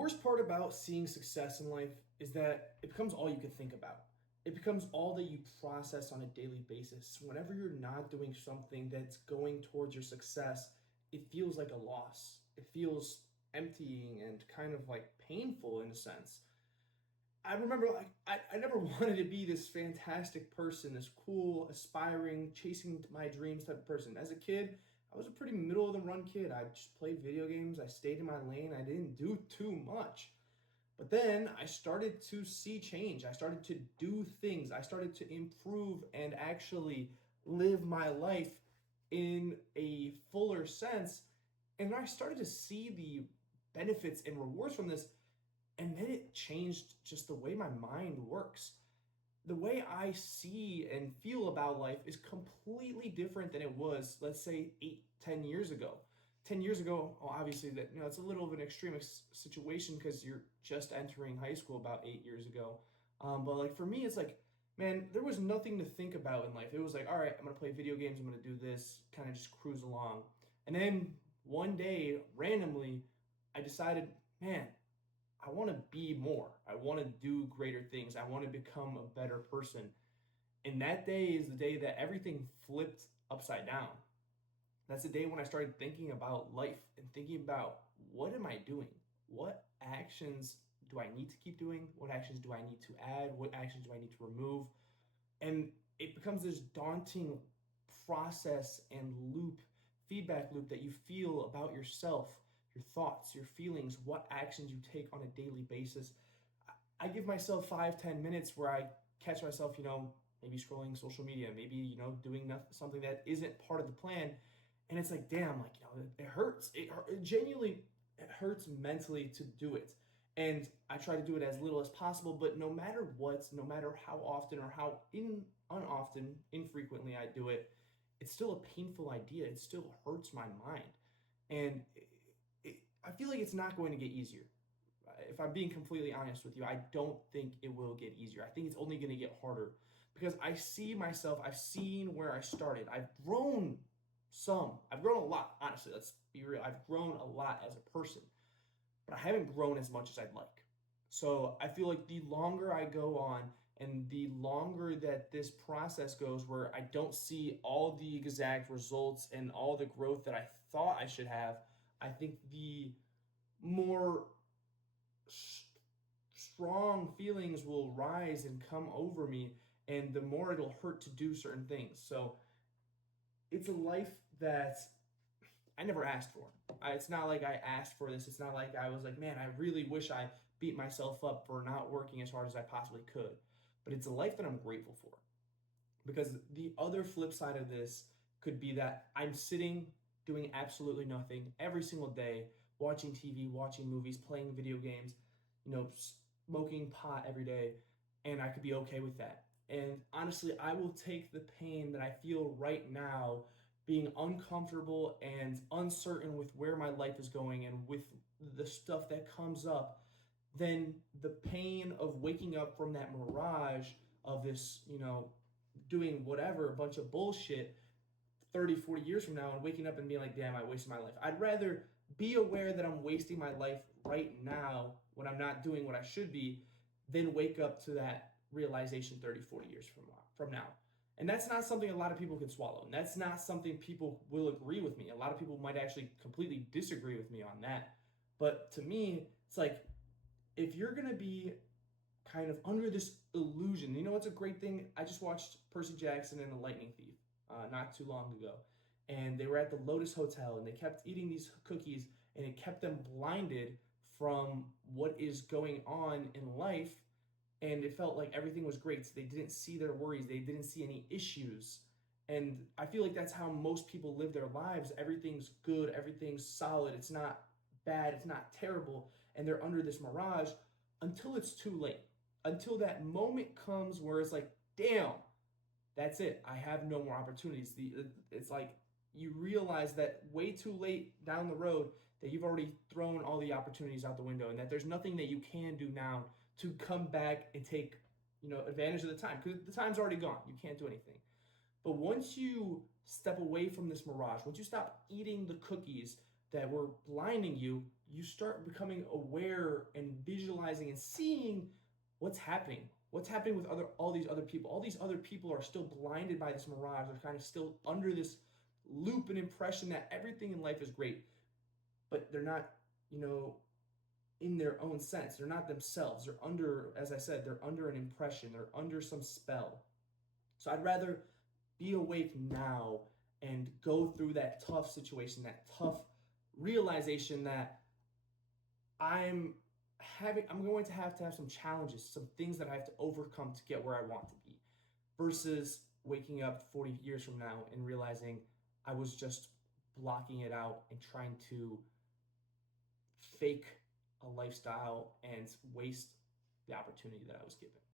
worst part about seeing success in life is that it becomes all you can think about. It becomes all that you process on a daily basis. Whenever you're not doing something that's going towards your success, it feels like a loss. It feels emptying and kind of like painful in a sense. I remember like I never wanted to be this fantastic person, this cool, aspiring, chasing my dreams type of person. As a kid, I was a pretty middle of the run kid. I just played video games, I stayed in my lane, I didn't do too much. But then I started to see change. I started to do things. I started to improve and actually live my life in a fuller sense. And I started to see the benefits and rewards from this. And then it changed just the way my mind works. The way I see and feel about life is completely different than it was, let's say, 8, 10 years ago. 10 years ago, well, obviously that it's a little of an extreme situation because you're just entering high school about 8 years ago. But like for me, it's like, man, there was nothing to think about in life. It was like, all right, I'm gonna play video games, I'm gonna do this, kind of just cruise along. And then one day, randomly, I decided, man, I want to be more. I want to do greater things. I want to become a better person. And that day is the day that everything flipped upside down. That's the day when I started thinking about life and thinking about what am I doing? What actions do I need to keep doing? What actions do I need to add? What actions do I need to remove? And it becomes this daunting process and loop, feedback loop that you feel about yourself, your thoughts, your feelings, what actions you take on a daily basis. I give myself 5, 10 minutes where I catch myself, maybe scrolling social media, maybe, doing something that isn't part of the plan. And it's like, damn, like, it hurts. It genuinely, it hurts mentally to do it. And I try to do it as little as possible, but no matter what, no matter how often or how unoften, infrequently I do it, it's still a painful idea. It still hurts my mind. And I feel like it's not going to get easier. If I'm being completely honest with you, I don't think it will get easier. I think it's only going to get harder because I see myself, I've seen where I started. I've grown I've grown a lot, honestly, let's be real. I've grown a lot as a person, but I haven't grown as much as I'd like. So I feel like the longer I go on and the longer that this process goes where I don't see all the exact results and all the growth that I thought I should have, I think the more strong feelings will rise and come over me, and the more it'll hurt to do certain things. So it's a life that I never asked for. It's not like I asked for this. It's not like I was like, man, I really wish I beat myself up for not working as hard as I possibly could. But it's a life that I'm grateful for. Because the other flip side of this could be that I'm sitting doing absolutely nothing every single day, watching TV, watching movies, playing video games, smoking pot every day, and I could be okay with that. And honestly, I will take the pain that I feel right now being uncomfortable and uncertain with where my life is going and with the stuff that comes up than the pain of waking up from that mirage of this, doing whatever, a bunch of bullshit 30, 40 years from now and waking up and being like, damn, I wasted my life. I'd rather be aware that I'm wasting my life right now when I'm not doing what I should be than wake up to that realization 30, 40 years from now. And that's not something a lot of people can swallow. And that's not something people will agree with me. A lot of people might actually completely disagree with me on that. But to me, it's like, if you're going to be kind of under this illusion, what's a great thing? I just watched Percy Jackson and the Lightning Thief not too long ago. And they were at the Lotus Hotel and they kept eating these cookies and it kept them blinded from what is going on in life, and it felt like everything was great. So they didn't see their worries, they didn't see any issues. And I feel like that's how most people live their lives. Everything's good, everything's solid, it's not bad, it's not terrible, and they're under this mirage until it's too late. Until that moment comes where it's like, damn, that's it. I have no more opportunities. It's like you realize that way too late down the road that you've already thrown all the opportunities out the window and that there's nothing that you can do now to come back and take, advantage of the time because the time's already gone. You can't do anything. But once you step away from this mirage, once you stop eating the cookies that were blinding you, you start becoming aware and visualizing and seeing what's happening with all these other people. All these other people are still blinded by this mirage. They're kind of still under this loop and impression that everything in life is great, but they're not, you know, in their own sense. They're not themselves. They're under, as I said, they're under an impression. They're under some spell. So I'd rather be awake now and go through that tough situation, that tough realization that I'm going to have some challenges, some things that I have to overcome to get where I want to be, versus waking up 40 years from now and realizing I was just blocking it out and trying to fake a lifestyle and waste the opportunity that I was given.